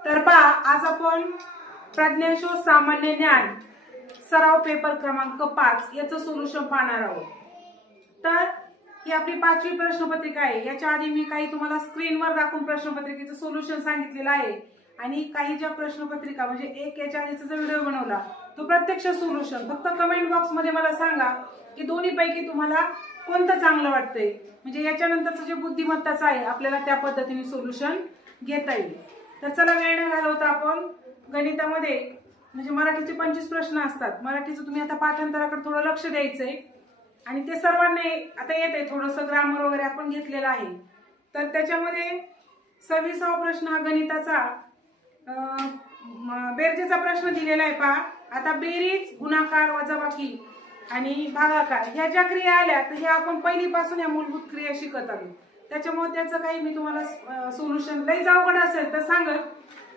तर पहा, आज आपण प्रज्ञाशोध सामान्य ज्ञान सराव पेपर क्रमांक 5 याचं सोल्युशन पाहणार आहोत। तर ही आपली 5वी प्रश्नपत्रिका आहे। याच्या आधी मी काही तुम्हाला स्क्रीनवर दाखवून प्रश्नपत्रिकेचं सोल्युशन सांगितलेलं आहे आणि काही ज्या प्रश्नपत्रिका म्हणजे एक याच्या आधीचा जो व्हिडिओ बनवला तो प्रत्यक्ष सोल्युशन। फक्त कमेंट बॉक्स मध्ये मला सांगा की दोन्ही पैकी तुम्हाला कोणतं चांगलं वाटतंय, म्हणजे याच्यानंतरचं जे बुद्धिमत्ताचं आहे आपल्याला त्या पद्धतीने सोल्युशन घेता येईल। तर चला वेळ न घालवता आपण गणितामध्ये म्हणजे मराठीचे 25 प्रश्न असतात। मराठीचं तुम्ही आता पाठांतराकडे थोडं लक्ष द्यायचंय आणि ते सर्वांना आता येते, थोडंसं ग्रामर वगैरे आपण घेतलेलं आहे। तर त्याच्यामध्ये 26वा प्रश्न हा गणिताचा बेरजेचा प्रश्न दिलेला आहे। पहा आता बेरीज, गुणाकार, वजाबाकी आणि भागाकार ह्या ज्या क्रिया आल्या तर ह्या आपण पहिलीपासून या मूलभूत क्रिया शिकत आलो। त्याच्यामुळे त्याचं काही मी तुम्हाला सोल्युशन लई अवघड असेल तर सांगत,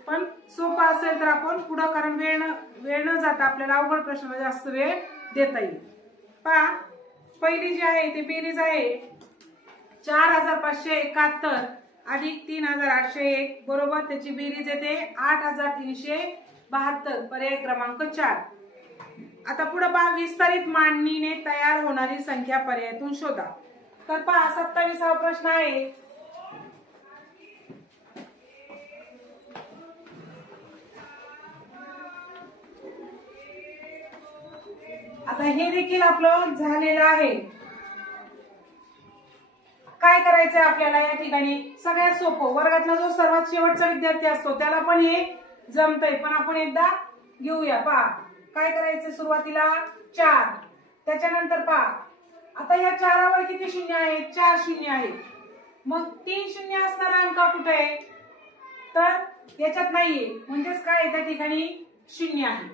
पण सोपा असेल तर आपण पुढे, कारण वेळ न जाता आपल्याला अवघड प्रश्नाला जास्त वेळ देता येईल। पहा पहिली जी आहे ती बेरीज आहे 4571 अधिक 3801 बरोबर त्याची बेरीज येते 8372, पर्याय क्रमांक 4। आता पुढे पहा विस्तारित मांडणीने तयार होणारी संख्या पर्यायातून शोधा। तर पहा 27वा प्रश्न आहे, आता हे देखील आपलं झालेलं आहे। काय करायचंय आपल्याला या ठिकाणी, सगळ्यात सोपं, वर्गातला जो सर्वात शेवटचा विद्यार्थी असतो त्याला पण हे जमतंय, पण आपण एकदा घेऊया। पहा काय करायचं, सुरुवातीला 4, त्याच्यानंतर पहा आता या 4वर किती शून्य आहेत, 4 शून्य आहेत, मग 3 शून्य असणारा अंक कुठे आहे, तर याच्यात नाहीये, म्हणजेच काय त्या ठिकाणी शून्य आहे।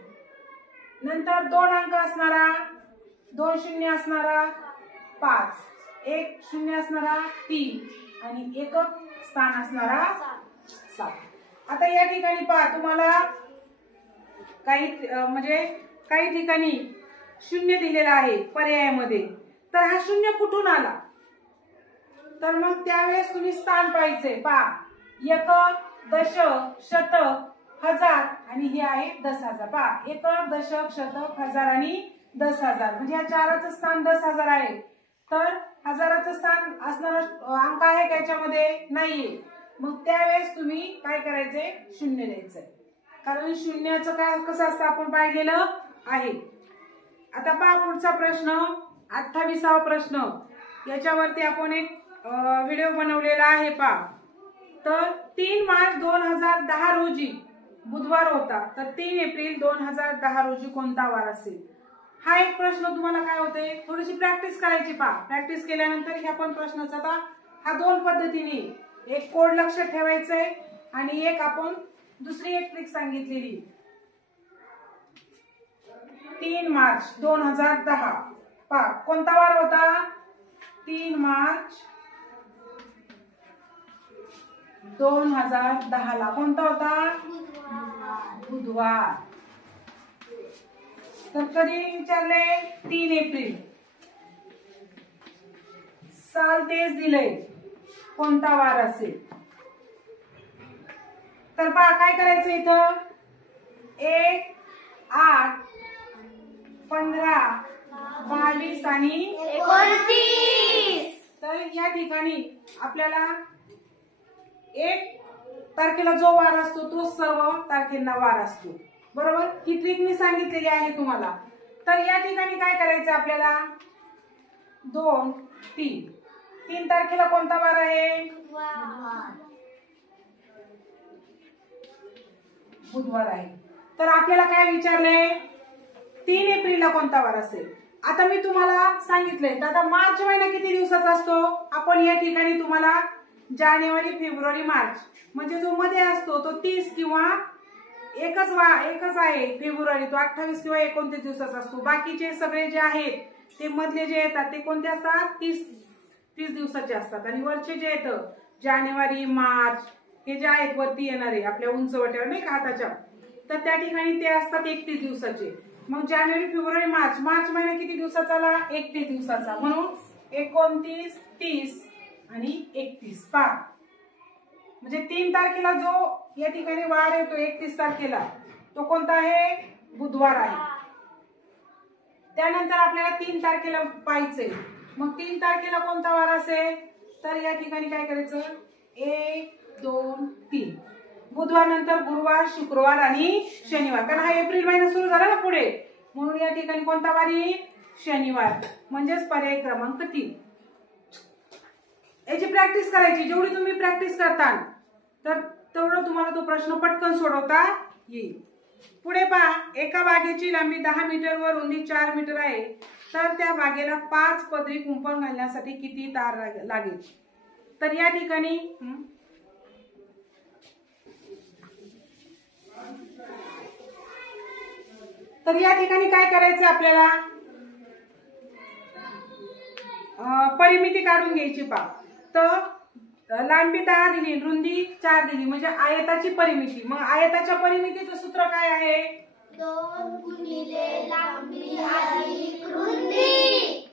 नंतर 2 अंक असणारा, 2 शून्य असणारा 5, 1 शून्य असणारा 3 आणि एकक स्थान असणारा 7। आता या ठिकाणी पहा तुम्हाला काही म्हणजे काही ठिकाणी शून्य दिलेला आहे पर्यायामध्ये, तर हा शून्य कुठून आला, तर मग त्यावेळेस तुम्ही स्थान पाहायचे। पहा एकक, दशक, शतक, हजार आणि हे आहे 10,000। पहा एकक, दशक, शतक, हजार आणि 10,000, म्हणजे या चाराचं स्थान 10,000 आहे, तर हजाराचं स्थान असणारा अंक आहे का याच्यामध्ये, नाहीये, मग त्यावेळेस तुम्ही काय करायचे, शून्य द्यायचंय, कारण शून्याचं काय कसं असतं आपण पाहिलेलं आहे। आता पहा पुढचा प्रश्न 28वा प्रश्न, याच्यावरती आपण एक व्हिडिओ बनवलेला आहे। पहा तर 3 मार्च 2010 रोजी बुधवार होता, तर 3 एप्रिल 2010 रोजी कोणता वार असेल। हा एक प्रश्न तुम्हाला काय होते, थोडीशी प्रॅक्टिस करायची। पहा प्रॅक्टिस केल्यानंतर हे आपण प्रश्नाचा आता हा 2 पद्धतीने, एक कोड लक्षात ठेवायचंय आणि एक आपण दुसरी एक ट्रिक सांगितलेली। 3 मार्च 2010 पहा कोणता वार होता, 3 मार्च 2010 ला कोणता होता, बुधवार। तर कधी विचारले, 3 एप्रिल, साल तेच दिलंय, कोणता वार असेल। तर पहा काय करायचं इथं, 1, 8, 15, 22 आणि 29। तर या ठिकाणी आपल्याला 1 तारखेला जो वार असतो तो सर्व तारखेंना वार असतो, बरोबर। ही ट्रिक मी सांगितलेली आहे तुम्हाला। तर या ठिकाणी काय करायचं आपल्याला, 2, 3 तारखेला कोणता वार आहे, बुधवार आहे। तर आपल्याला काय विचारलंय, 3 एप्रिलला कोणता वार असेल। आता मी तुम्हाला सांगितलंय, तर आता मार्च महिना किती दिवसाचा असतो, आपण या ठिकाणी तुम्हाला जानेवारी, फेब्रुवारी, मार्च म्हणजे जो मध्ये असतो तो 30 किंवा एकच आहे फेब्रुवारी, तो 28 किंवा 29 दिवसाचा असतो। बाकीचे सगळे जे आहेत ते मधले जे येतात ते कोणते असतात, 30 दिवसाचे असतात आणि वरचे जे येतं जानेवारी, मार्च हे जे आहेत वरती येणारे आपल्या उंचवट्यावर नाही का हाताच्या, तर त्या ठिकाणी ते असतात 31 दिवसाचे। मग जानेवारी, फेब्रुवारी, मार्च महिना किती दिवसाचा आला, 31 दिवसाचा, म्हणून 29, 30 आणि 31। पहा म्हणजे 3 तारखेला जो या ठिकाणी वार येतो 31 तारखेला तो कोणता आहे? बुधवार आहे. त्यानंतर आपल्याला 3 तारखेला पाहायचंय. मग 3 तारखेला कोणता वार असेल? तर या ठिकाणी काय करायचं? 1 2 3 बुधवार नंतर गुरुवार, शुक्रवार आणि शनिवार. कारण हा एप्रिल महिना सुरू झाला ना पुढे, म्हणून या ठिकाणी कोणता वार येईल? शनिवार. म्हणजेच पर्याय क्रमांक 3. याची प्रॅक्टिस करायची. जेवढी तुम्ही प्रॅक्टिस करताल तर तेवढं तुम्हाला तो प्रश्न पटकन सोडवता येईल. पुढे पहा, एका बागेची लांबी 10 मीटर व रुंदी 4 मीटर आहे, तर त्या बागेला 5 पदरी कुंपण घालण्यासाठी किती तार लागेल? तर या ठिकाणी काय करायचं आपल्याला? परिमिती काढून घ्यायची. पहा, तर लांबी 10 दिली, रुंदी 4 दिली, म्हणजे आयताची परिमिती. मग आयताच्या परिमितीचं सूत्र काय आहे? 2 गुणिले लांबी अधिक रुंदी.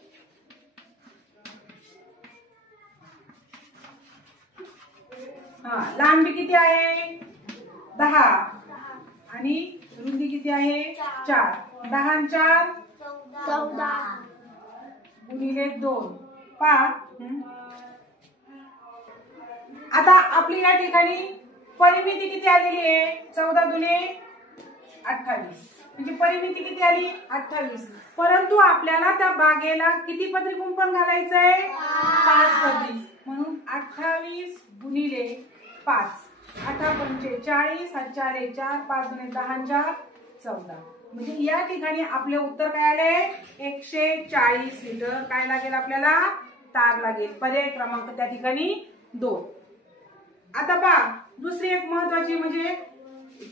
लांबी किती आहे? 10 आणि रुंदी किती आहे? 4. 10 आणि 4 14 गुणिले 2. पहा, आता आपली या ठिकाणी परिमिती किती आलेली आहे? 14 दुने 28. म्हणजे परिमिती किती आली? 28. परंतु आपल्याला त्या बागेला किती पदरी कुंपण घालायचंय? 5 पदरी. म्हणून 28 गुणिले 5. 8 पंचे 40, 7 4 1 4, 5 दुने 10 4 14. म्हणजे या ठिकाणी आपले उत्तर काय आले? 140 मीटर काय लागेल आपल्याला? तार लागेल. पर्याय क्रमांक त्या ठिकाणी 2. आता पहा, दुसरी एक महत्वाची म्हणजे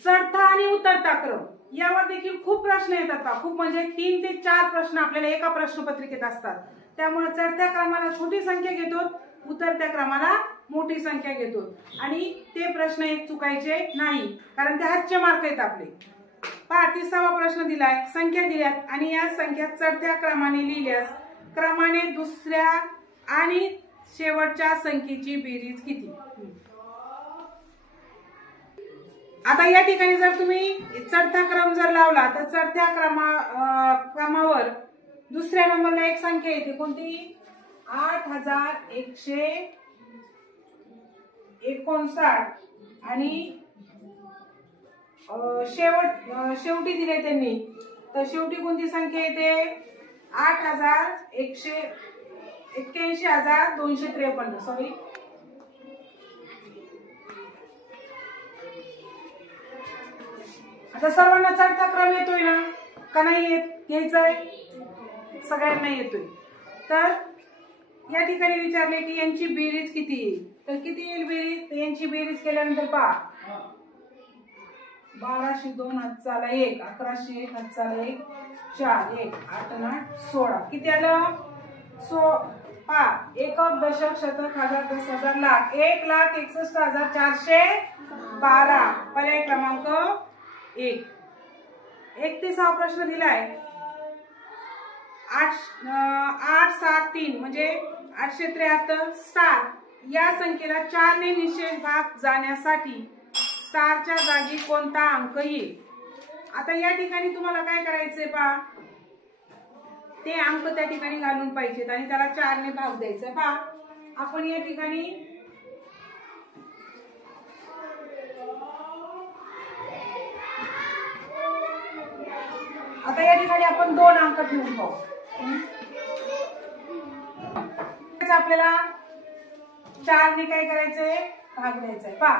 चढता आणि उतरता क्रम. यावर देखील खूप प्रश्न येतात. पहा, खूप म्हणजे 3 ते 4 प्रश्न आपल्याला एका प्रश्नपत्रिकेत असतात. त्यामुळे चढत्या क्रमाला छोटी संख्या घेतो, उतरत्या क्रमाला मोठी संख्या घेतो, आणि ते प्रश्न एक चुकायचे नाही, कारण ते हातचे मार्क आहेत आपले. पहा, 30वा प्रश्न दिलाय. संख्या दिल्यात आणि या संख्या चढत्या क्रमाने लिहिल्यास क्रमाने दुसऱ्या आणि शेवटच्या संख्येची बेरीज किती? आता या ठिकाणी जर तुम्ही चढता क्रम जर लावला तर चढत्या क्रमावर दुसऱ्या नंबरला एक संख्या येते. कोणती? 8159 आणि शेवटी दिले त्यांनी, तर शेवटी कोणती संख्या येते? 81,253. सॉरी, आता सर्वांना चढता क्रम येतोय ना का नाही येत? घ्यायचंय, सगळ्यांना येतोय. तर या ठिकाणी विचारले की यांची बेरीज किती येईल, तर किती येईल बेरीज? तर यांची बेरीज केल्यानंतर पहा, 1202 हातचाला 1, 1101 हातचाला 1, 4, 1, 8 आणि 8 16. किती आलं? पहा, एकक, दशक, शतक, हजार, 10,000, लाख. 1,61,412. पर्याय क्रमांक 1. 31वा प्रश्न दिलाय. 873 म्हणजे 873 स्टार या संख्येला 4 ने निशेष भाग जाण्यासाठी स्टारच्या जागी कोणता अंक येईल? आता या ठिकाणी तुम्हाला काय करायचंय पहा, ते अंक त्या ठिकाणी घालून पाहिजेत आणि त्याला 4 ने भाग द्यायचा. पहा, आपण या ठिकाणी आपण 2 अंक घेऊन पाहू. आपल्याला 4 ने काय करायचंय? भाग द्यायचंय. पहा,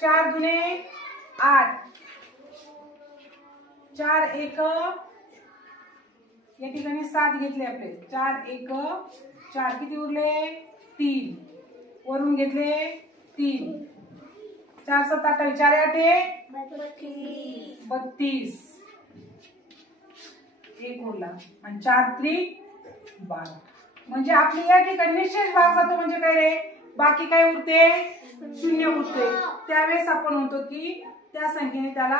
4 दुने 8, 4 1 या ठिकाणी 7 घेतले आपले. 4 1 4, किती उरले? 3. वरून घेतले 3, 4 7 28, 4 8 32, 1 उरला आणि 4 3 12. म्हणजे आपली या ठिकाणी निशेष भाग जातो. म्हणजे काय रे? बाकी काय उरते? शून्य उरते. त्यावेळेस आपण म्हणतो की त्या संख्येने त्याला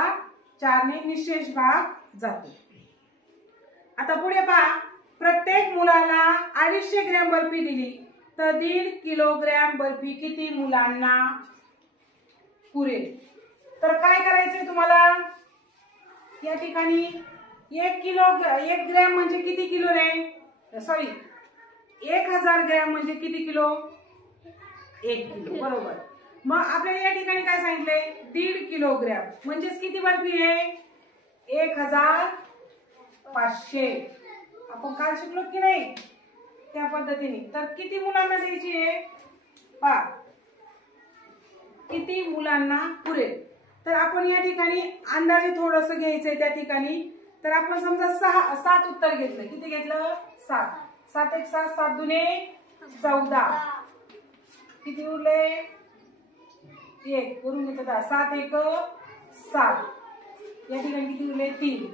4 ने निशेष भाग जातो. आता पुढे पहा, प्रत्येक मुलाला 250 ग्रॅम बर्फी दिली तर 1.5 किलोग्रॅम बर्फी किती मुलांना पुरेल? तर काय करायचंय तुम्हाला या ठिकाणी 1 ग्रॅम म्हणजे किती किलो रे? सॉरी 1000 ग्रॅम म्हणजे किती किलो? 1 किलो, बरोबर. मग आपल्याला या ठिकाणी काय सांगितलंय? 1.5 किलोग्रॅम म्हणजेच किती बर्फी आहे? 1500. आपण काल शिकलो की नाही त्या पद्धतीने. तर किती मुलांना द्यायची आहे पहा, किती मुलांना पुरेल? तर आपण या ठिकाणी अंदाजे थोडस घ्यायचंय त्या ठिकाणी. तर आपण समजा 7 उत्तर घेतलं. किती घेतलं? 7. 7 1 7, 7 दुने 14. किती उरले? 1 वरून घेतलं 7 1 7. या ठिकाणी किती उरले? 3.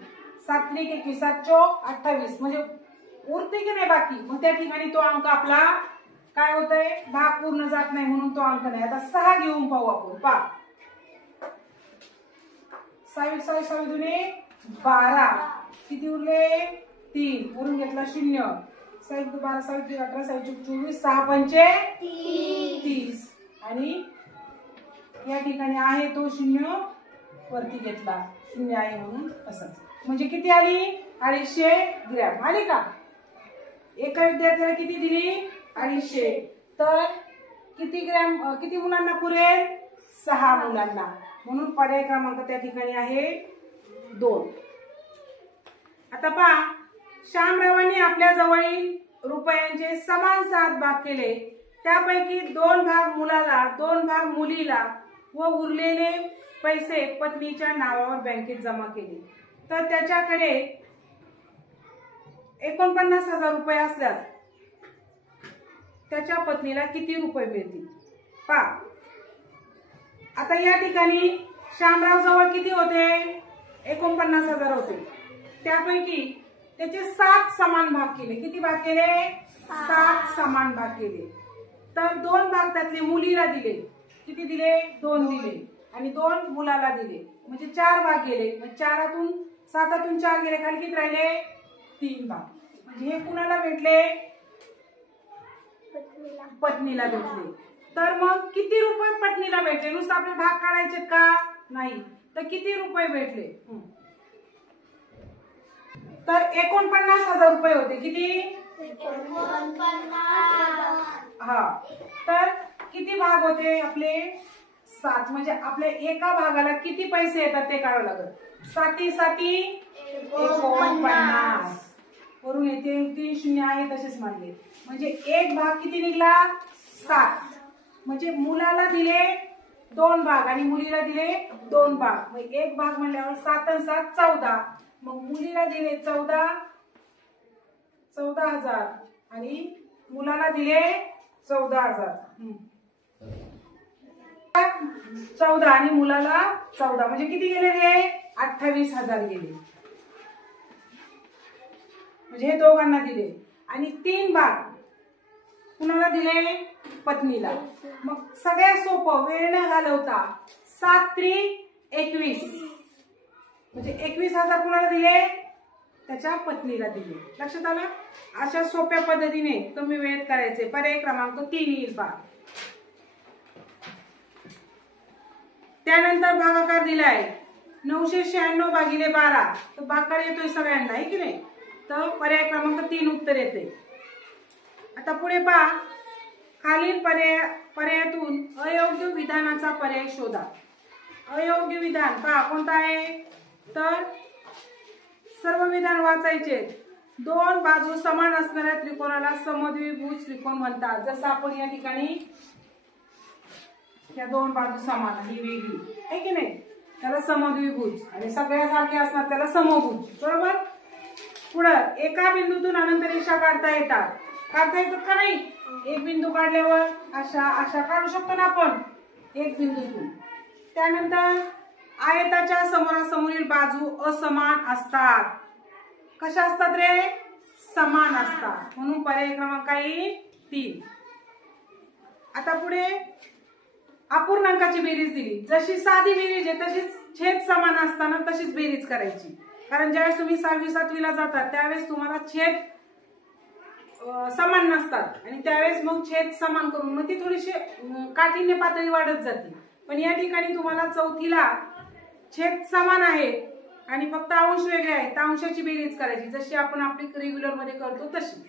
7 3 21, 7 चौक 28. म्हणजे उरते की नाही बाकी? मग त्या ठिकाणी तो अंक आपला काय होतंय? भाग पूर्ण जात नाही म्हणून तो अंक नाही. आता 6 घेऊन पाहू आपण. पहा 6 6 दुने 12. किती उरले? 3 वरून घेतला 0. 6 12 6 18 6 24 6 पंचे 30. आणि या ठिकाणी आहे तो 0 वरती घेतला 0 आहे म्हणून असंच. म्हणजे किती आली? 250 ग्रॅम आली का? एका विद्यार्थ्याला किती दिली? 250. तर किती ग्रॅम किती मुलांना पुरेल? 6 मुलांना. म्हणून पर्याय क्रमांक त्या ठिकाणी आहे 2. आता पहा, श्यामरावांनी आपल्या जवळील रुपयांचे समान 7 भाग केले. त्यापैकी 2 भाग मुलाला, 2 भाग मुलीला व उरलेले पैसे पत्नीच्या नावावर बँकेत जमा केले. तर त्याच्याकडे 49,000 रुपये असल्यास त्याच्या पत्नीला किती रुपये मिळतील? पहा, आता या ठिकाणी श्यामराव जवळ किती होते? 49,000 होते. त्यापैकी त्याचे 7 समान भाग केले. किती भाग केले? 7 समान भाग केले. तर 2 भाग त्यातले मुलीला दिले. किती दिले? 2 दिले. आणि 2 मुलाला दिले. म्हणजे 4 भाग गेले. मग 7 4 गेले, खाली किती राहिले? 3 भाग. म्हणजे हे कुणाला भेटले? पत्नीला भेटले. तर मग किती रुपये पत्नीला भेटले? नुसतं आपले भाग काढायचे का? नाही. तर किती रुपये भेटले? तर 49,000 रुपये होते. किती? 49. हा. तर किती भाग होते आपले? 7. म्हणजे आपल्या एका भागाला किती पैसे येतात ते काढावं लागत. 7 7 49. वरून येते 3 0 आहे तसेच मानले. म्हणजे एक भाग किती निघला? 7. म्हणजे मुलाला दिले 2 भाग आणि मुलीला दिले 2 भाग. मग एक भाग म्हणल्यावर 7 आणि 7 14. मग मुलीला दिले 14,000 आणि मुलाला दिले 14,000. 14 आणि मुलाला 14. म्हणजे किती गेले रे? 28,000 गेले. म्हणजे हे दोघांना दिले. आणि 3 भाग कुणाला दिले? पत्नीला. मग सगळ्यात सोपं, वेळ न घालवता 7 3 21. म्हणजे 21,000 कुणाला दिले? त्याच्या पत्नीला दिले. लक्षात आलं? अशा सोप्या पद्धतीने कमी वेळेत करायचे. पर्याय क्रमांक 3 येईल पहा. त्यानंतर भागाकार दिलाय 996 भागिले 12. तर भागाकार येतोय सगळ्यांना, आहे की नाही? तर पर्याय क्रमांक 3 उत्तर येते. आता पुढे पहा, खालील पर्यायातून अयोग्य विधानाचा पर्याय शोधा. अयोग्य विधान पहा कोणता आहे? तर सर्व विधान वाचायचे. 2 बाजू समान असणाऱ्या त्रिकोणाला समद्विभुज त्रिकोण म्हणतात. जसं आपण या ठिकाणी या 2 बाजू समान, ही वेगळी आहे की नाही, त्याला समद्विभुज. आणि सगळ्या सारखे असणार त्याला समभुज. बरोबर? पुढं एका बिंदूतून अनंत रेषा काढता येतात. काढता येतात का नाही? एक बिंदू काढल्यावर अशा काढू शकतो ना आपण एक बिंदूतून. त्यानंतर आयताच्या समोरासमोरील बाजू असमान असतात. कशा असतात रे? समान असतात. म्हणून पर्याय क्रमांक 3. आता पुढे अपूर्णांकाची बेरीज दिली. जशी साधी बेरीज आहे तशीच छेद समान असताना तशीच बेरीज करायची. कारण ज्यावेळेस तुम्ही 6वी 7वी ला जातात त्यावेळेस तुम्हाला छेद समान नसतात आणि त्यावेळेस मग छेद समान करून मग ती थोडीशी काठीण्य पातळी वाढत जाते. पण या ठिकाणी तुम्हाला चौथीला छेद समान आहेत आणि फक्त अंश वेगळे आहेत, अंशाची बेरीज करायची जशी आपण आपली रेग्युलर मध्ये करतो तशी.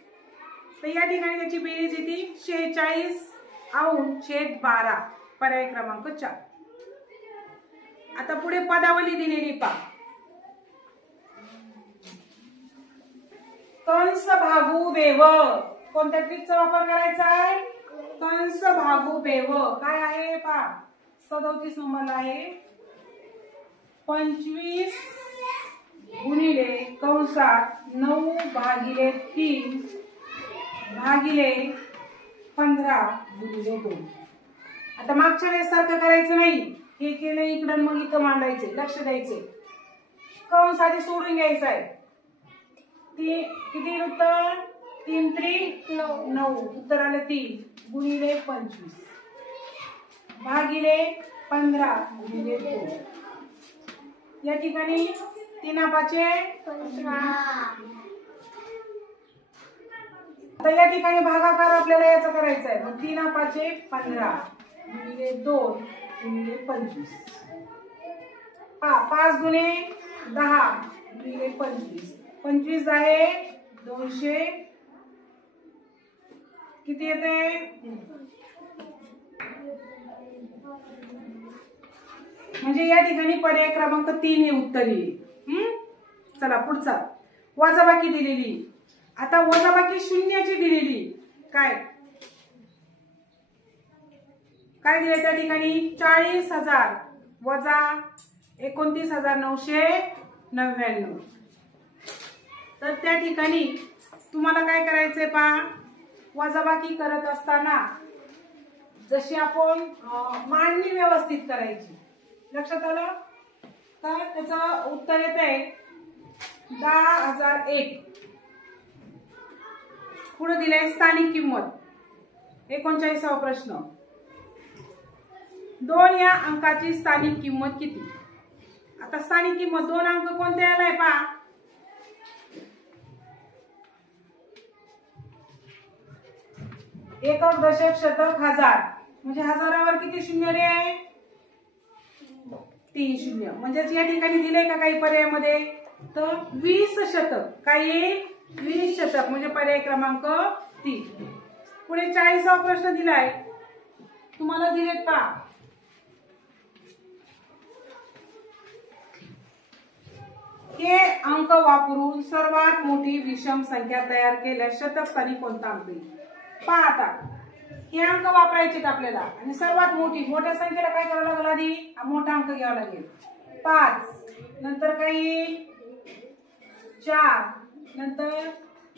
तर या ठिकाणी त्याची बेरीज येते 46 अंश छेद 12, पर्याय क्रमांक 4. आता पुढे पदावली दिलेली पहा. कंस भागू बेव, कोणत्या ट्रिकचा वापर करायचा आहे? कंस भागू बेव. काय आहे पहा, 37 नंबरला आहे 25 गुणिले कंसात 9 भागिले 3 भागिले 15 गुणिले 2. आता मागच्या वेळेस सारखं करायचं नाही, हे केलं इकडं मग इथं मांडायचे, लक्ष द्यायचे. कंस आधी सोडून घ्यायचा आहे. किती उत्तर? 3 3 9, उत्तर आलं 3 गुणिले 25 भागिले 15 गुणिले 2. या ठिकाणी 3 5 15. आता या ठिकाणी भागाकार आपल्याला याचा करायचा आहे. मग 3 5 15 गुणिले 2 गुणिले 25. 5 गुणे 10 गुणिले 25. 25 आहे 200. किती येते? म्हणजे या ठिकाणी पर्याय क्रमांक 3 हे उत्तर येईल. चला पुढचा वजाबाकी दिलेली. आता वजाबाकी शून्याची दिलेली. काय काय दिले त्या ठिकाणी? 40,000 वजा 29,999. तर त्या ठिकाणी तुम्हाला काय करायचंय पहा, वजाबाकी करत असताना जशी आपण मांडणी व्यवस्थित करायची. लक्षात आलं? तर त्याचं उत्तर येतंय 10,001. पुढे दिलाय स्थानिक किंमत. 39वा प्रश्न. 2 या अंकाची स्थानिक किंमत किती? आता स्थानिक किंमत 2 अंक कोणते आलाय पहा. एकक दशक शतक हजार म्हणजे हजारावर किती शून्य रे? 3 शून्य. म्हणजेच या ठिकाणी दिले का काही पर्यायामध्ये? तर 20 शतक. काय येईल? 20 शतक म्हणजे पर्याय क्रमांक 3. पुढे 40वा प्रश्न दिलाय तुम्हाला. दिलेत पहा. हे अंक वापरून सर्वात मोठी विषम संख्या तयार केल्यास शतक स्थानी कोणता अंक येईल? पहा आता हे अंक वापरायचे आपल्याला आणि सर्वात मोठ्या संख्येला काय करावं लागेल? आधी मोठा अंक घ्यावा लागेल. 5 नंतर काही 4 नंतर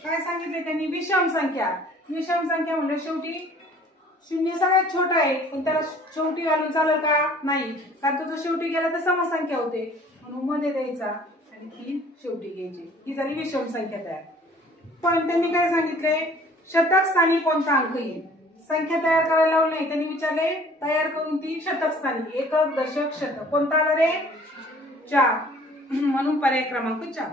काय सांगितले त्यांनी? विषम संख्या. विषम संख्या म्हणजे शेवटी शून्य सगळ्यात छोटा आहे पण त्याला शेवटी घालून चालेल का? नाही, कारण तो जर शेवटी गेला तर समसंख्या होते म्हणून मध्ये द्यायचा आणि 3 शेवटी घ्यायची. ही झाली विषम संख्या तयार. पण त्यांनी काय सांगितले? शतक स्थानी कोणता अंक येईल? संख्या तयार करायला लावली नाही, त्यांनी विचारले तयार करून ती शतक स्थानी. एकक दशक शतक कोणता आला रे? 4 म्हणून पर्याय क्रमांक 4.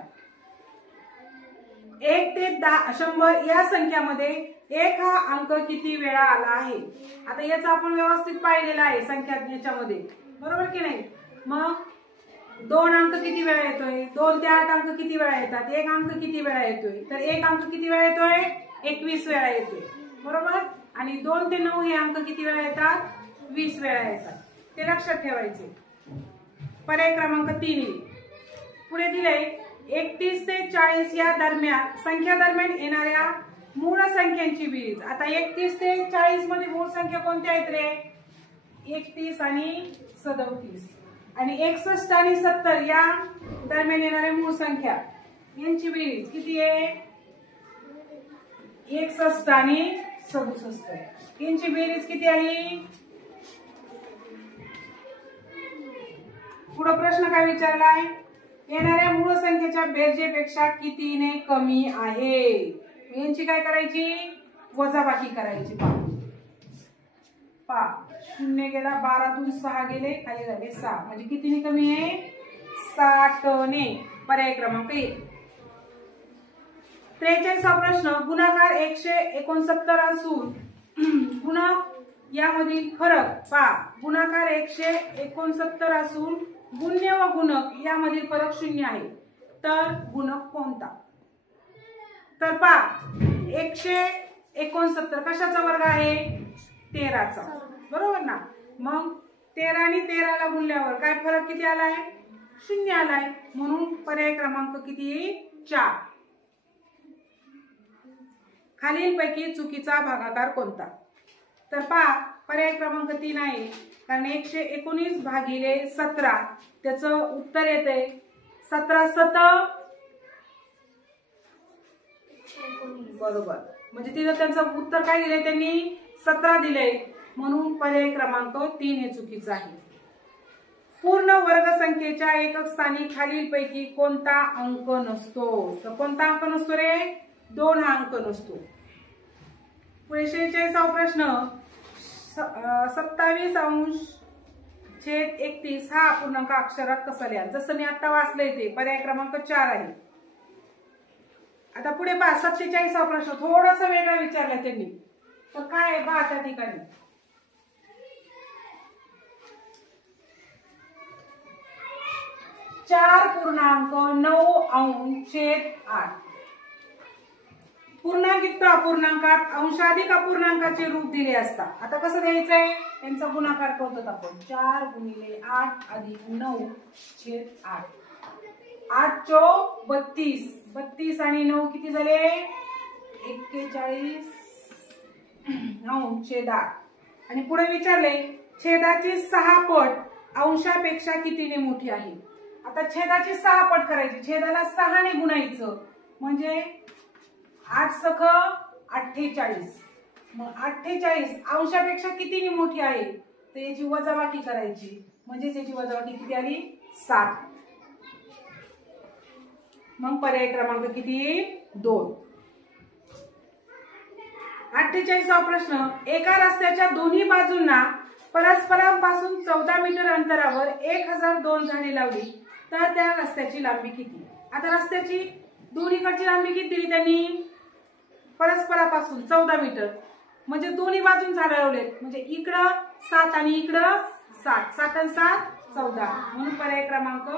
1 ते 100 या संख्यामध्ये 1 हा अंक किती वेळा आला आहे? आता याचा आपण व्यवस्थित पाहिलेला आहे संख्या याच्यामध्ये, बरोबर की नाही? मग 2 अंक किती वेळा येतोय? 2 ते 8 अंक किती वेळा येतात? 1 अंक किती वेळा येतोय? तर 1 अंक किती वेळा येतोय? 21 वेळा येतोय, बरोबर. आणि 2 ते 9 हे अंक किती वेळा येतात? 20 वेळा येतात. ते लक्षात ठेवायचे. पर्याय क्रमांक 3 येईल. पुढे दिले 31 ते 40 या दरम्यान संख्या दरम्यान येणाऱ्या मूळ संख्यांची बेरीज. आता 31 ते 40 मध्ये मूळ संख्या कोणत्या आहेत रे? 31 आणि 37. आणि 61 आणि 70 या दरम्यान येणाऱ्या मूळ संख्या यांची बेरीज किती आहे? 61 आणि 67. यांची बेरीज किती आली? पुढे प्रश्न काय विचारलाय? येणाऱ्या मूळ संख्येच्या बेरजेपेक्षा कितीने कमी आहे? यांची काय करायची? वजाबाकी करायची. पहा 0 गेला, 12 तून 6 गेले, खाली झाले 6 म्हणजे कितीने कमी आहे? 60 ने. पर्याय क्रमांक 1. 43 प्रश्न, गुणाकार 169 असून गुणक यामधील फरक पहा. गुणाकार 169 असून गुण्य व गुणक यामधील फरक 0 आहे. तर गुणक कोणता? तर पहा 169 कशाचा वर्ग आहे? 13चा. बरोबर ना. मग 13 आणि 13 ला गुणल्यावर काय फरक किती आलाय? 0 आलाय. म्हणून पर्याय क्रमांक किती? 4. खालीलपैकी चुकीचा भागाकार कोणता? तर पहा पर्याय क्रमांक 3 आहे. कारण 119 भागिले 17 त्याचं उत्तर येते 17 7 बरोबर. म्हणजे तिथं त्यांचं उत्तर काय दिलंय? त्यांनी 17 दिलंय. म्हणून पर्याय क्रमांक 3 हे चुकीचं आहे. पूर्ण वर्गसंख्येच्या एकक स्थानी खालीलपैकी कोणता अंक नसतो? तर कोणता अंक नसतो रे? 2 हा अंक नसतो. पुढे 46 प्रश्न, 27/31 हा अपूर्णांक अक्षरात कसा लिहा? जसं मी आता वाचलंय ते पर्याय क्रमांक 4 आहे. आता पुढे पहा 47 प्रश्न थोडासा वेगळा विचारला त्यांनी. तर काय आहे पहा त्या ठिकाणी? 4.9/8 पूर्णांकयुक्त अपूर्णांकात अंशाधिक अपूर्णांकाचे रूप दिले असता आता कसं द्यायचंय? त्यांचा गुणाकार करतो आपण. 4 × 8 + 9/8. 8 चोक 32. 32 आणि 9 किती झाले? 41 9/8. आणि पुढे विचारले छेदाची 6 पट अंशापेक्षा कितीने मोठी आहे? आता छेदाची 6 पट करायची. छेदाला 6 ने गुणायचं म्हणजे 8 सख 48. मग 48 अंशापेक्षा कितीने मोठी आहे? तर याची वजाबाकी करायची. म्हणजे याची वजाबाकी किती आली? 7. मग पर्याय क्रमांक किती? 2. 48 प्रश्न, एका रस्त्याच्या दोन्ही बाजूंना परस्परांपासून 14 मीटर अंतरावर 1002 झाडे लावली तर त्या रस्त्याची लांबी किती? आता रस्त्याची दोन्हीकडची लांबी किती दिली त्यांनी? परस्परापासून 14 मीटर. म्हणजे दोन्ही बाजून झाडे लावलेत. म्हणजे इकडं 7 आणि इकडं 7. 7 आणि 7 14. म्हणून पर्याय क्रमांक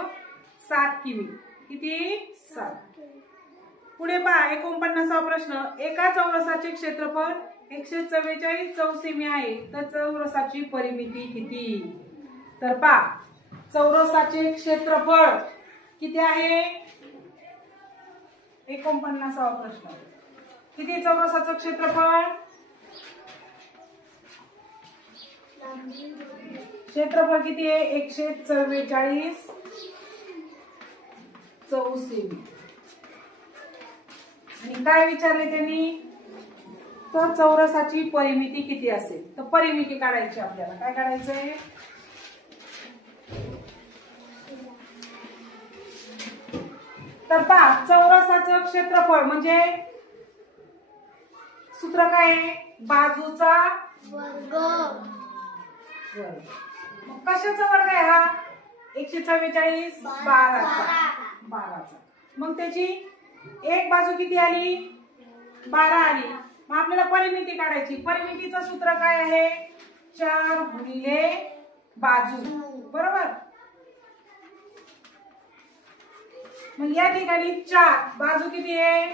7 किमी. किती? 7. पुढे पहा 49 प्रश्न, एका चौरसाचे क्षेत्रफळ 144 चौसेमी आहे तर चौरसाची परिमिती किती? तर पहा चौरसाचे क्षेत्रफळ किती आहे? 49 प्रश्न, किती चौरसाचं क्षेत्रफळ? क्षेत्रफळ किती आहे? 144 चौसेमी. आणि काय विचारले त्यांनी? तर चौरसाची परिमिती किती असेल? तर परिमिती काढायची आपल्याला. काय काढायचंय? तर पहा चौरसाचं क्षेत्रफळ म्हणजे सूत्र काय आहे? बाजूचा वर्ग. मग कशाचा वर्ग आहे हा? 144 12चा. मग त्याची एक बाजू किती आली? 12 आली. मग आपल्याला परिमिती काढायची. परिमितीचं सूत्र काय आहे? 4 × बाजू. बरोबर. मग या ठिकाणी 4 बाजू किती आहे?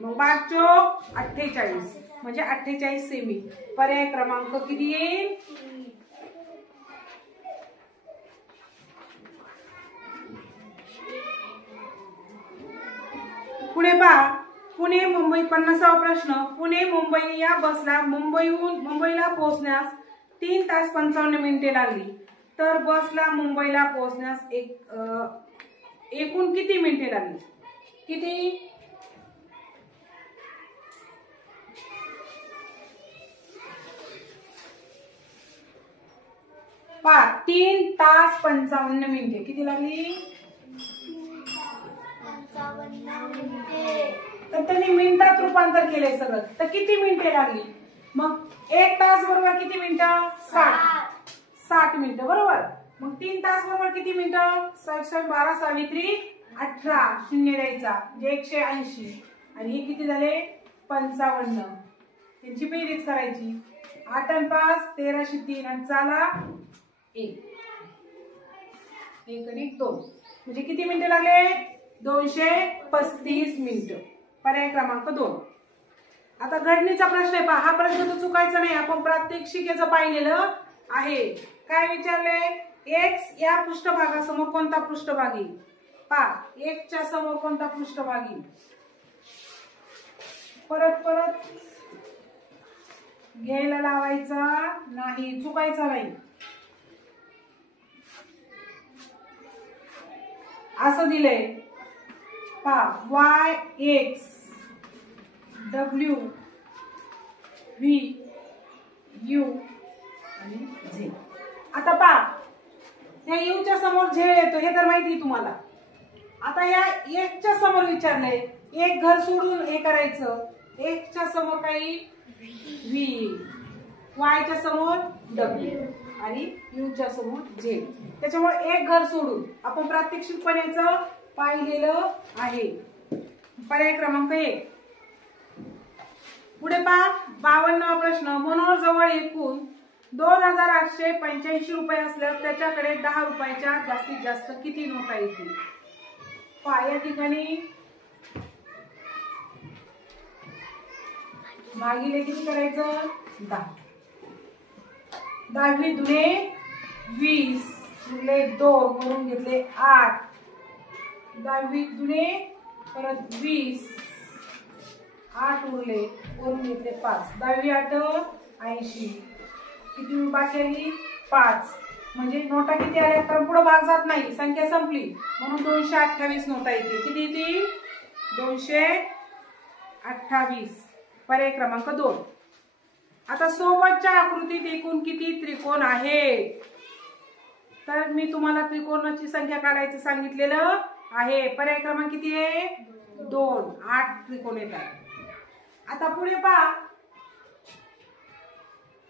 मग 5 चोक 48 म्हणजे 48 सेमी. पर्याय क्रमांक किती येईल? पुढे पहा पुणे मुंबई 50 प्रश्न, पुणे मुंबई या बसला मुंबईला पोहोचण्यास 3 तास 55 मिनिटे लागली तर बसला मुंबईला पोहोचण्यास एकूण किती मिनिटे लागली? किती? पहा 3 तास 55 मिनिटे. किती लागली? 55 मिनिटे. तर त्यांनी मिनिटात रूपांतर केलंय सगळं. तर किती मिनिटे लागली? मग 1 तास बरोबर किती मिनिटं? 60 मिनिटं. बरोबर. मग 3 तास बरोबर किती मिनिटं? 12 सावित्री 18 शून्य द्यायचा म्हणजे 180 आणि हे किती झाले 55. त्यांची बेरीज करायची 8 आणि 5 1303 आणि चाला 1 आणि 2 म्हणजे किती मिनिटं लागले 235 मिनिटं. पर्याय क्रमांक 2. आता घडणीचा प्रश्न आहे पहा. हा प्रश्न तर चुकायचा नाही. आपण प्रात्यक्षिकेचं पाहिलेलं आहे. काय विचारले x या पृष्ठभागासमोर कोणता पृष्ठभाग येईल पहा. x च्या समोर कोणता पृष्ठभाग येईल. परत परत घ्यायला लावायचा नाही चुकायचा नाही. असं दिलंय पहा y x w v u आणि z. आता पहा त्या u च्या समोर z येतो हे तर माहिती तुम्हाला. आता या x च्या समोर विचारलंय एक घर सोडून हे करायचं. x च्या समोर काही v y च्या समोर w आणि u च्या समोर z. त्याच्यामुळे एक घर सोडून आपण प्रात्यक्षिकपणेचं पाहिलेलं आहे. पर्याय क्रमांक 1. पुढे पहा 52वा प्रश्न. मनोहर जवळ एकूण 2885 रुपये असल्यास त्याच्याकडे 10 रुपयाच्या जास्तीत जास्त किती नोटा येतील. पहा या ठिकाणी भागिले किती करायचं 10. 10 दुने 20 उरले 2 करून घेतले 8. 10 दुने परत 20 8 उरले वरून घेतले 5. 10 8 80 किती बाकी आली 5. म्हणजे नोटा किती आल्या कारण पुढे भाग जात नाही संख्या संपली म्हणून 228 नोटा येतील. किती येतील 228. पर्याय क्रमांक 2. आता सोबतच्या आकृतीत एकूण किती त्रिकोण आहेत. तर मी तुम्हाला त्रिकोणाची संख्या काढायचं सांगितलेलं आहे. पर्याय क्रमांक किती आहे 2. 8 त्रिकोण येतात. आता पुढे पहा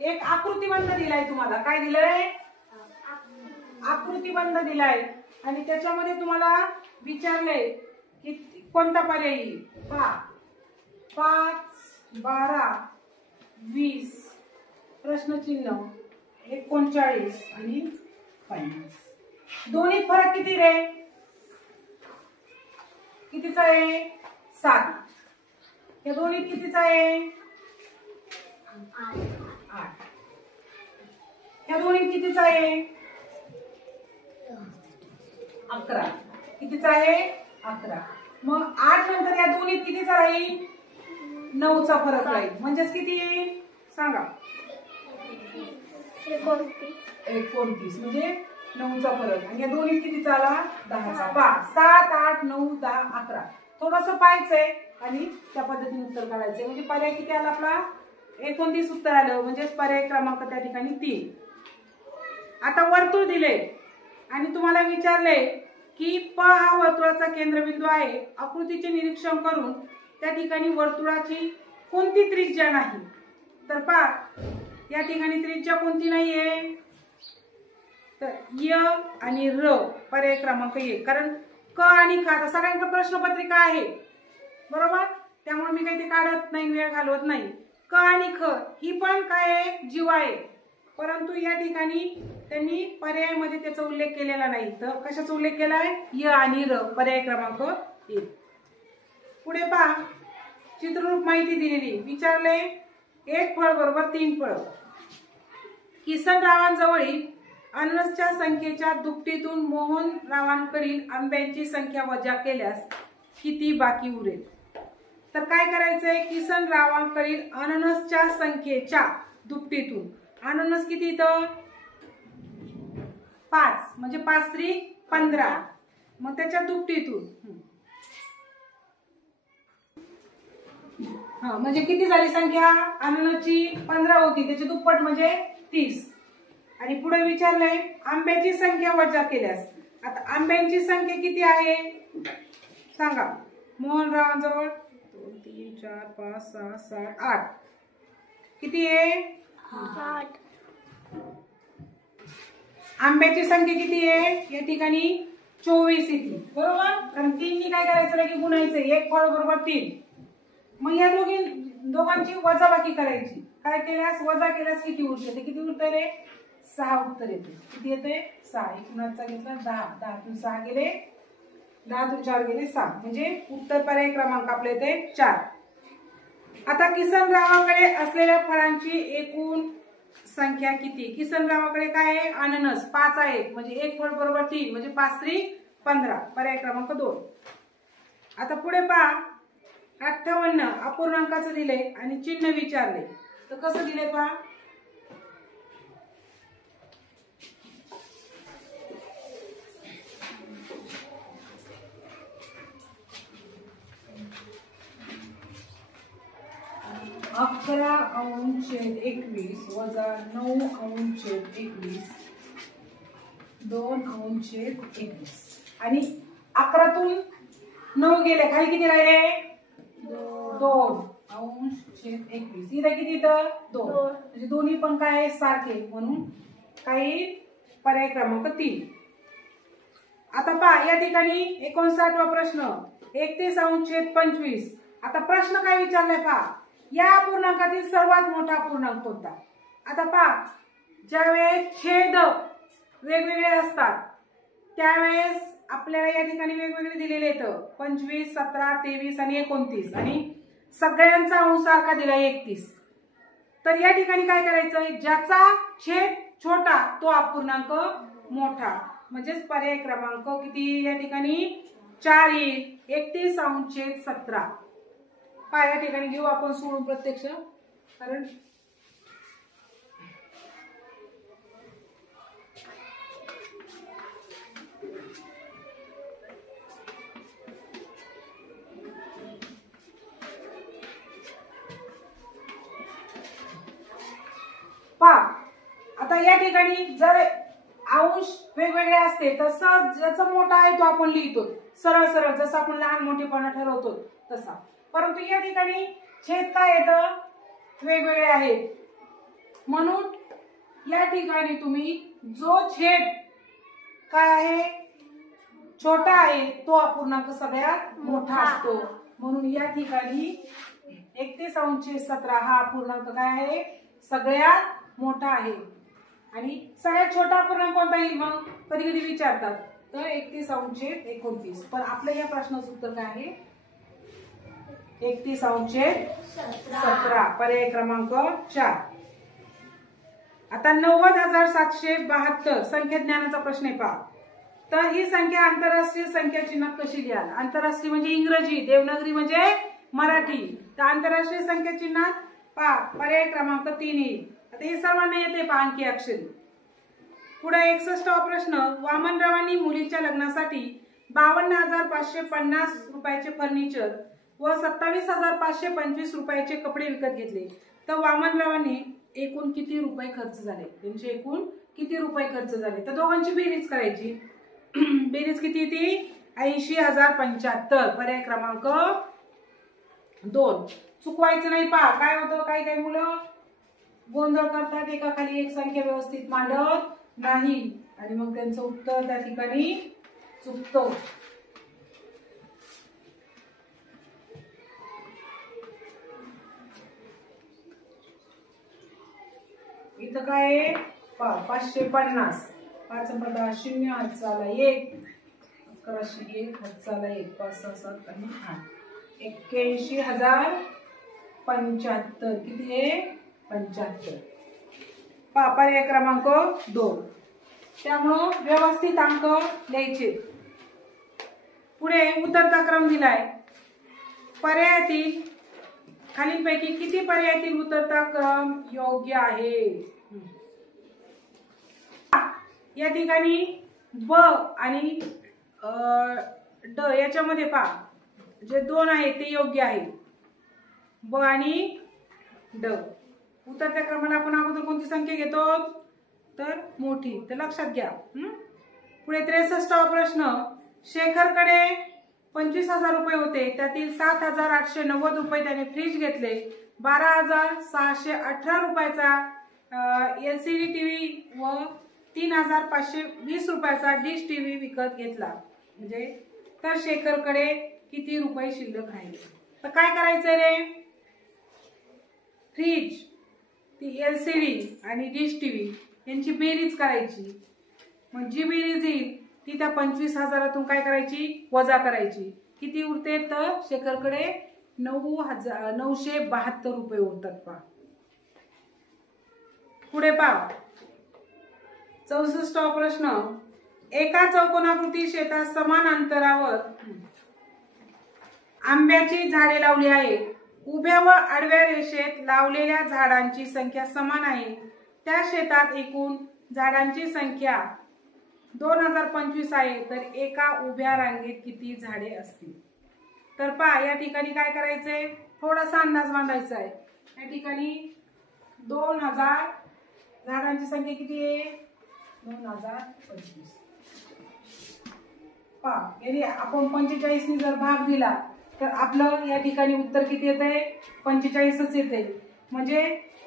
एक आकृतिबंध दिलाय तुम्हाला. काय दिलंय आकृतिबंध दिलाय आणि त्याच्यामध्ये तुम्हाला विचारलंय की कोणता पर्याय येईल. पहा 5 12 20 प्रश्नचिन्ह 39 आणि 50. दोन्ही फरक किती रे कितीचा आहे 7. या दोन्ही कितीचा आहे 8. या दोन्ही कितीचा आहे 11. कितीचा आहे 11. मग 8 नंतर या दोन्हीत कितीचा राहील 9चा फरक राहील. म्हणजेच किती येईल सांगा 29 म्हणजे 9चा फरक. आणि या दोन्हीत कितीचा आला 10चा. पहा 7 8 9 10 11. थोडंसं पाहायचंय आणि त्या पद्धतीने उत्तर काढायचंय. म्हणजे पर्याय किती आला आपला 29 उत्तर आलं. म्हणजे पर्याय क्रमांक त्या ठिकाणी 3. आता वर्तुळ दिले आणि तुम्हाला विचारले की प हा वर्तुळाचा केंद्रबिंदू आहे. आकृतीचे निरीक्षण करून त्या ठिकाणी वर्तुळाची कोणती त्रिज्या नाही. तर पहा या ठिकाणी त्रिज्या कोणती नाहीये तर य आणि र. पर्याय क्रमांक 1. कारण क आणि ख आता सगळ्यांकडे प्रश्नपत्रिका आहे बरोबर. त्यामुळे मी काही ते काढत नाही वेळ घालवत नाही. क आणि ख ही पण काय आहे जीव आहे. परंतु या ठिकाणी त्यांनी पर्यायामध्ये त्याचा उल्लेख केलेला नाही. तर कशाचा उल्लेख केलाय य आणि र. पर्याय क्रमांक 1. पुढे पहा चित्ररूप माहिती दिलेली. विचारले एक फळ बरोबर 3 फळ. किसन रावांजवळील अननसच्या संख्येच्या दुपटीतून मोहन रावांकडील आंब्यांची संख्या वजा केल्यास किती बाकी उरेल. तर काय करायचंय किसन रावांकडील अननसच्या संख्येच्या दुपटीतून. अननस किती इथं 5 म्हणजे 5 3 15. मग त्याच्या दुपटीतून म्हणजे किती झाली संख्या अननसची 15 होती त्याची दुप्पट म्हणजे 30. आणि पुढे विचारलंय आंब्याची संख्या वजा केल्यास. आता आंब्यांची संख्या किती आहे सांगा. मोहन रावांजवळ 2 3 4 5 6 7 8 किती आहे 8. आंब्याची संख्या किती आहे या ठिकाणी 24 येतील बरोबर. कारण 3 काय करायचं लगे गुणायचं, एक फळ बरोबर 3. मग या दोघांची वजाबाकी करायची. काय केल्यास वजा केल्यास किती उरते? किती उरते रे? 6 उत्तर येते. किती येते? 6. एकूणाचा घेतला 10. 10 तून 6 गेले, 10 तून 4 गेले 6. म्हणजे उत्तर पर्याय क्रमांक आपले येते 4. आता किसनरावाकडे असलेल्या फळांची एकूण संख्या किती? किसनरावाकडे काय आहे? अननस 5 आहे, म्हणजे एक फळ बरोबर 3, म्हणजे 5 3 15. पर्याय क्रमांक 2. आता पुढे पहा, 58 अपूर्णांकाचं दिले आणि चिन्ह विचारले, तर कसं दिले पहा. (11/21 वजा 9/21 2/21) आणि 11तून 9 गेले, खाली किती राहिले? 2/21. इथे किती येतं? 2. म्हणजे दोन्ही पण काय सारखे, म्हणून काही पर्याय क्रमांक 3. आता पहा या ठिकाणी 59वा प्रश्न 31/25. आता प्रश्न काय विचारलाय पहा, या अपूर्णांकातील सर्वात मोठा अपूर्णांक कोणता? आता पहा, ज्यावेळेस छेद वेगवेगळे असतात त्यावेळेस आपल्याला या ठिकाणी वेगवेगळे दिलेले येतं. 25 17 23 आणि 29, आणि सगळ्यांचा अंश सारखा दिला 31. तर या ठिकाणी काय करायचं, ज्याचा छेद छोटा तो अपूर्णांक मोठा. म्हणजेच पर्याय क्रमांक किती या ठिकाणी? 4 येईल. 31/17. पहा या ठिकाणी घेऊ आपण सोडून प्रत्यक्ष, कारण पहा आता या ठिकाणी जर अंश वेगवेगळे असते तर सहज ज्याचा मोठा आहे तो आपण लिहितो सरळ सरळ, जसं आपण लहान मोठेपणा ठरवतो तसा. परंतु या ठिकाणी छेद काय येतं? वेगवेगळे आहेत, म्हणून या ठिकाणी तुम्ही जो छेद काय आहे छोटा आहे तो अपूर्णांक सगळ्यात मोठा असतो. म्हणून या ठिकाणी 31/17 हा अपूर्णांक काय आहे? सगळ्यात मोठा आहे. आणि सगळ्यात छोटा अपूर्णांक कोणता येईल? मग कधी कधी विचारतात, तर 31/29. पण आपल्या या प्रश्नाचं उत्तर काय आहे? 31/17. पर्याय क्रमांक 4. आता 90,772 संख्या ज्ञानाचा प्रश्न आहे पहा. तर ही संख्या आंतरराष्ट्रीय संख्या चिन्हात कशी लिहाल? आंतरराष्ट्रीय म्हणजे इंग्रजी, देवनागरी म्हणजे मराठी. तर आंतरराष्ट्रीय संख्या चिन्हात पहा पर्याय क्रमांक 3 येईल. आता हे सर्वांना येते पहा अंकी अक्षरी. पुढे 61वा प्रश्न, वामनरावांनी मुलीच्या लग्नासाठी 52,550 रुपयाचे फर्निचर व 27,525 रुपयाचे कपडे विकत घेतले. तर वामनरावांनी एकूण किती रुपये खर्च झाले? त्यांचे एकूण किती रुपये खर्च झाले? तर दोघांची बेरीज करायची. बेरीज किती येते? 80,075. पर्याय क्रमांक 2. चुकवायचं नाही पहा. काय होतं, काही काही मुलं गोंधळ करतात, एकाखाली एक संख्या व्यवस्थित मांडत नाही आणि मग त्यांचं उत्तर त्या ठिकाणी चुकतं. इथं काय 550, 5 पदा 0 हातचाला 1, 1101 हातचाला 1, 5 6 7 आणि 8, 81,075. किती आहे? 75. पर्याय क्रमांक 2. त्यामुळं व्यवस्थित अंक लिहायचे. पुढे उतरता क्रम दिलाय. पर्यायातील खालीलपैकी किती पर्यायातील उतरता क्रम योग्य आहे? या ठिकाणी ब आणि ड याच्यामध्ये पहा, जे 2 आहे ते योग्य आहे. ब आणि ड. उतरत्या क्रमाने आपण अगोदर कोणती संख्या घेतो? तर मोठी. तर लक्षात घ्या. पुढे 63वा प्रश्न, शेखरकडे 25,000 रुपये होते, त्यातील 7,890 रुपये त्याने फ्रीज घेतले, 12,618 रुपयाचा LCD टीव्ही व 3,520 रुपयाचा डिश टीव्ही विकत घेतला. म्हणजे तर शेखरकडे किती रुपये शिल्लक राहिले. तर काय करायचंय रे, फ्रीज, ती LCD आणि डिश टीव्ही यांची बेरीज करायची. मग जी बेरीज येईल ती त्या 25,000 काय करायची, वजा करायची. किती उरते, तर शेखरकडे 9,972 रुपये उरतात. पहा पुढे पहा 64वा प्रश्न. एका चौकोनाकृती शेतात समान अंतरावर आंब्याची झाडे लावली आहेत. उभ्या व आडव्या रेषेत लावलेल्या झाडांची संख्या समान आहे. त्या शेतात एकूण झाडांची संख्या 2025 आहे. तर एका उभ्या रांगेत किती झाडे असतील. तर पहा या ठिकाणी काय करायचंय, थोडासा अंदाज बांधायचा आहे. या ठिकाणी 2000 झाडांची संख्या किती आहे, 2025. पहा याने आपण 45 ने जर भाग दिला तर आपलं या ठिकाणी उत्तर किती येतंय, 45च येते. म्हणजे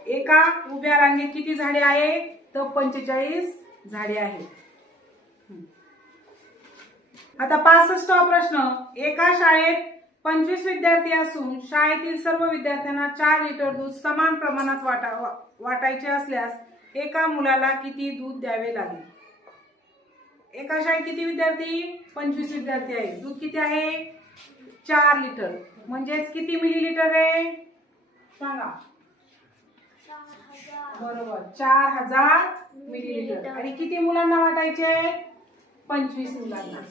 एका उभ्या रांगेत किती झाडे आहेत, तर 45 झाडे आहेत. आता 65वा प्रश्न. एका शाळेत 25 विद्यार्थी असून शाळेतील सर्व विद्यार्थ्यांना 4 लिटर दूध समान प्रमाणात वाटायचे असल्यास एका मुलाला किती दूध द्यावे लागेल. एका शाळेत किती विद्यार्थी, 25 विद्यार्थी आहेत. दूध किती आहे, 4 लिटर. म्हणजेच किती मिलीलिटर आहे, सांगा. बरोबर, 4000 मिलीलिटर. आणि किती मुलांना वाटायचे, 25 मुलांना.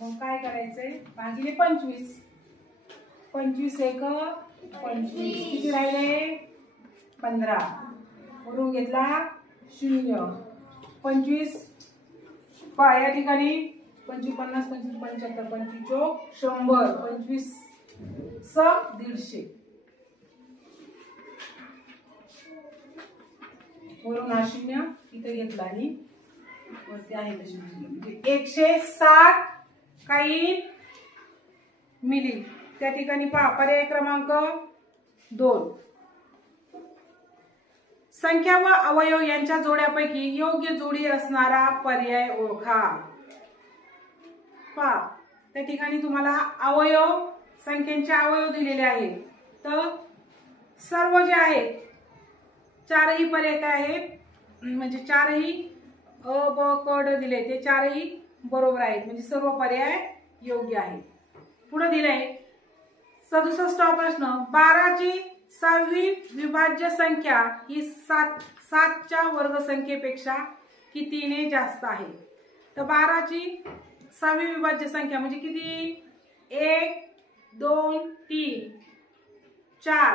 मग काय करायचंय, भागिले 25. 25 एक 25, किती राहिले, 15. वरून घेतला 0. 25 या ठिकाणी 25 50 25 75 25 चोक 100 25 स 150. वरून हा 0 इथे घेतला आणि वरती आहे तशी 160 काही मिली. त्या ठिकाणी पहा पर्याय क्रमांक 2. संख्या व अवयव यांच्या जोड्यापैकी योग्य जोडी असणारा पर्याय ओळखा. पहा त्या ठिकाणी तुम्हाला अवयव, संख्यांचे अवयव दिलेले आहेत. तर सर्व जे आहेत 4ही पर्याय काय आहेत, म्हणजे 4ही अ ब क ड दिले ते 4ही बरोबर आहेत. म्हणजे सर्व पर्याय योग्य आहेत. पुढे दिले 67वा प्रश्न. 12ची 6वी विभाज्य संख्या ही 7च्या वर्गसंख्येपेक्षा कितीने जास्त आहे. तर 12ची 6वी विभाज्य संख्या म्हणजे किती, 1 2 3 4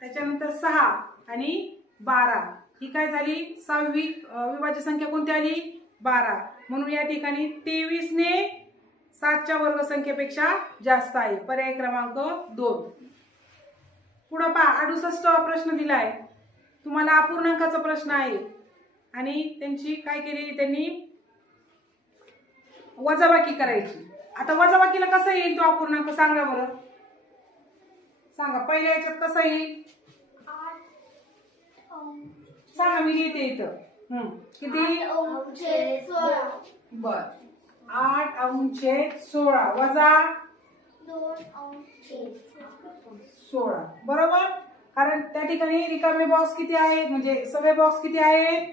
त्याच्यानंतर 6 आणि 12. ही काय झाली, 6वी विभाज्य संख्या कोणती आली, 12. म्हणून या ठिकाणी 23 ने 7च्या वर्गसंख्येपेक्षा जास्त आहे. पर्याय क्रमांक 2. पुढे पहा 68वा प्रश्न दिलाय तुम्हाला. अपूर्णांकाचा प्रश्न आहे आणि त्यांची काय केलेली, त्यांनी वजाबाकी करायची. आता वजाबाकीला कसं येईल तो अपूर्णांक, सांगा बरं, सांगा. पहिल्या याच्यात कसं येईल, सांगा, मी लिहिते इथं. किती, बर 8/16 वजा 2/16 बरोबर. कारण त्या ठिकाणी रिकामे बॉक्स किती आहेत, म्हणजे सगळे बॉक्स किती आहेत,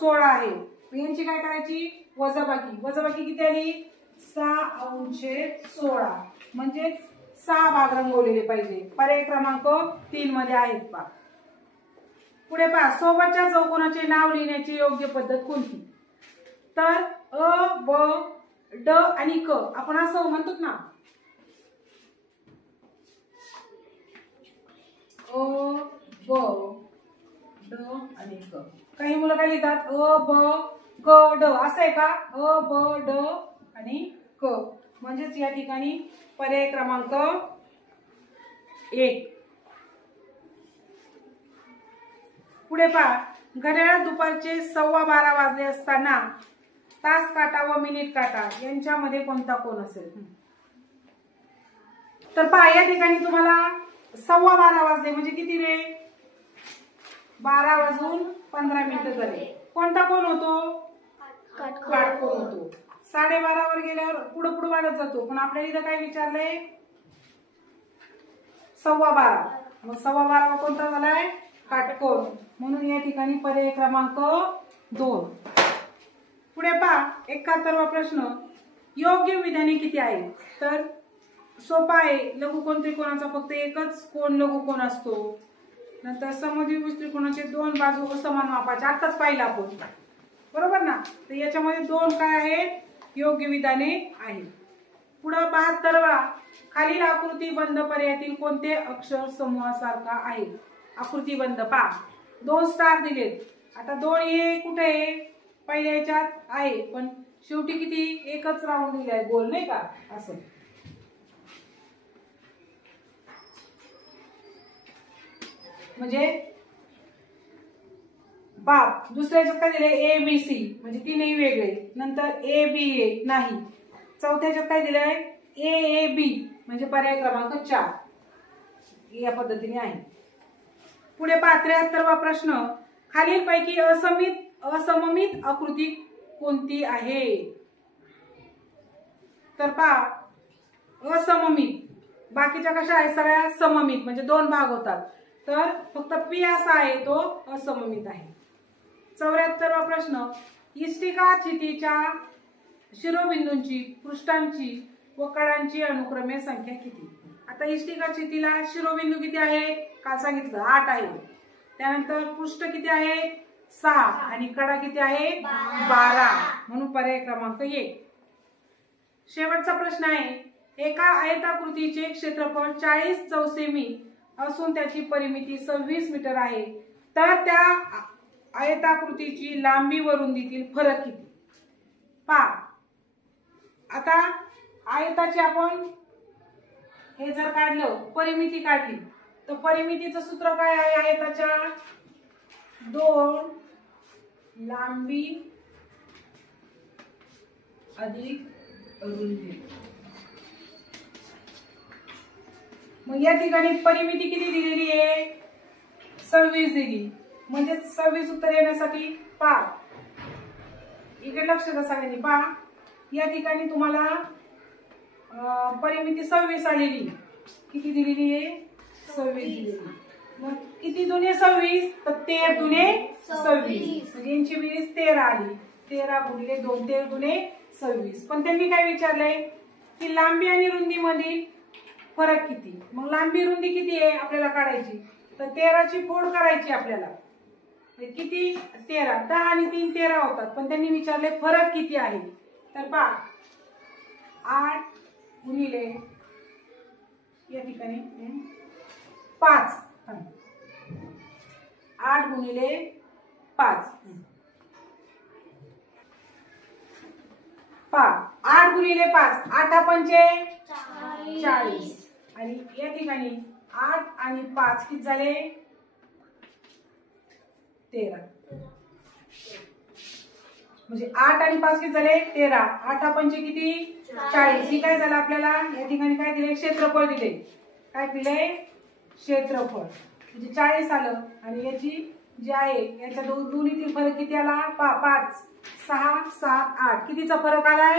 16 आहे. यांची काय करायची, वजाबाकी. वजाबाकी किती आली, 6/16 म्हणजे 6 भाग रंगवलेले पाहिजे. पर्याय क्रमांक 3 मध्ये आहेत. पहा पुढे पहा. सोबतच्या चौकोनाचे नाव लिहिण्याची योग्य पद्धत कोणती. तर अ ब ड आणि क आपण असं म्हणतो ना, अ ब ड आणि क. काही मुलं काय लिहितात, अ ब क ड, असं आहे का, अ ब ड आणि क. म्हणजेच या ठिकाणी पर्याय क्रमांक 1. पुढे पहा. घड्याळात दुपारचे 12:15 वाजले असताना तास काटा व मिनिट काटा यांच्यामध्ये कोणता कोन असेल. तर पहा या ठिकाणी तुम्हाला 12:15 वाजले म्हणजे किती रे, 12:15 झाले. कोणता कोन होतो, काटकोन होतो. 12:30 वर गेल्यावर पुढे पुढे वाढत जातो, पण आपल्याला इथं काय विचारलंय 12:15. मग 12:15 कोणता झालाय काटकोन, म्हणून या ठिकाणी पर्याय क्रमांक 2. पुढे पहा 71वा प्रश्न. योग्य विधाने किती आहे? तर सोपा आहे. लघुकोन त्रिकोणाचा फक्त एकच कोन लघुकोन असतो. नंतर समद्विभुज त्रिकोणाचे 2 बाजू समान मापाच्या, आताच पाहिलं आपण, बरोबर ना. तर याच्यामध्ये 2 काय आहेत? योग्य विधाने आहेत. पुढे 72वा. खालील आकृतीबंध पर्यायातील कोणते अक्षर समूहासारखा आहे? आकृतीबंध पहा 2 स्टार दिलेत. आता 2 हे कुठे आहे? पहिल्या याच्यात आहे, पण शेवटी किती एकच राऊंड दिलाय गोल, नाही का असं. म्हणजे बाप दुसऱ्याच्यात काय दिले ए बी सी, म्हणजे तीनही वेगळे. नंतर ए बी ए नाही. चौथ्याच्यात काय दिलंय ए ए बी, म्हणजे पर्याय क्रमांक 4 या पद्धतीने आहे. पुढे 73वा प्रश्न. खालीलपैकी असममित आकृती कोणती आहे? तर पहा असममित, बाकीच्या कशा आहेत सगळ्या सममित, म्हणजे 2 भाग होतात. तर फक्त पी असा आहे तो असममित आहे. 74वा प्रश्न. इष्टिका चितीच्या शिरोबिंदूंची, पृष्ठांची व कडांची अनुक्रमे संख्या किती? आता इष्टिका चितीला शिरोबिंदू किती आहे? काल सांगितलं 8 आहे. त्यानंतर पृष्ठ किती आहे? 6 आणि कडा किती आहे? 12, म्हणून पर्याय क्रमांक 1. शेवटचा प्रश्न आहे. एका आयताकृतीचे क्षेत्रफळ 40 चौसेमी असून त्याची परिमिती 26 मीटर आहे, तर त्या आयताकृतीची लांबी व रुंदीतील फरक किती? पहा आता आयताची आपण हे जर काढलं, परिमिती काढली, तर परिमितीचं सूत्र काय आहे आयताच्या? 2 लांबी अधिक रुंदी. मग या ठिकाणी परिमिती किती दिलेली आहे? 26 दिली. म्हणजे 26 उत्तर येण्यासाठी पहा इकडे लक्ष द्या सगळ्यांनी. पहा या ठिकाणी तुम्हाला परिमिती 26 आलेली. किती दिलेली आहे? 26 दिलेली. मग किती दुने 26? तर 13 दुने 26, म्हणजे यांची बेरीज 13 आली. 13 गुणिले 2, 13 दुने 26. पण त्यांनी काय विचारलंय की लांबी आणि रुंदी मधील फरक किती? मग लांबी रुंदी किती आहे आपल्याला काढायची? तर 13ची फोड करायची आपल्याला. किती? 13. 10 आणि 3 13 होतात, पण त्यांनी विचारले फरक किती आहे? तर पहा 8 गुणिले या ठिकाणी 5, 8 गुणिले 5. पहा 8 गुणिले 5, 8 पंचे 40. आणि या ठिकाणी 8 आणि 5 किती झाले? 13. म्हणजे 8 आणि 5 किती झाले? 13. 8 पंचे किती? 40. ही काय झालं आपल्याला? या ठिकाणी काय दिले? क्षेत्रफळ दिले. काय दिले? क्षेत्रफळ. म्हणजे 40 आलं. आणि याची जी आहे याच्या दोन्हीतील फरक किती आला? 5, 6, 7, 8. कितीचा फरक आलाय?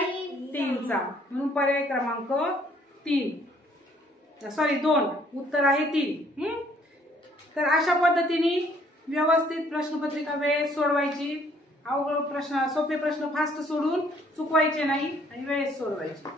3चा. म्हणून पर्याय क्रमांक 3, सॉरी 2. उत्तर आहे 3. तर अशा पद्धतीने व्यवस्थित प्रश्नपत्रिका वेळेत सोडवायची. अवघड प्रश्न, सोपे प्रश्न फास्ट सोडून चुकवायचे नाही आणि वेळेत सोडवायचे.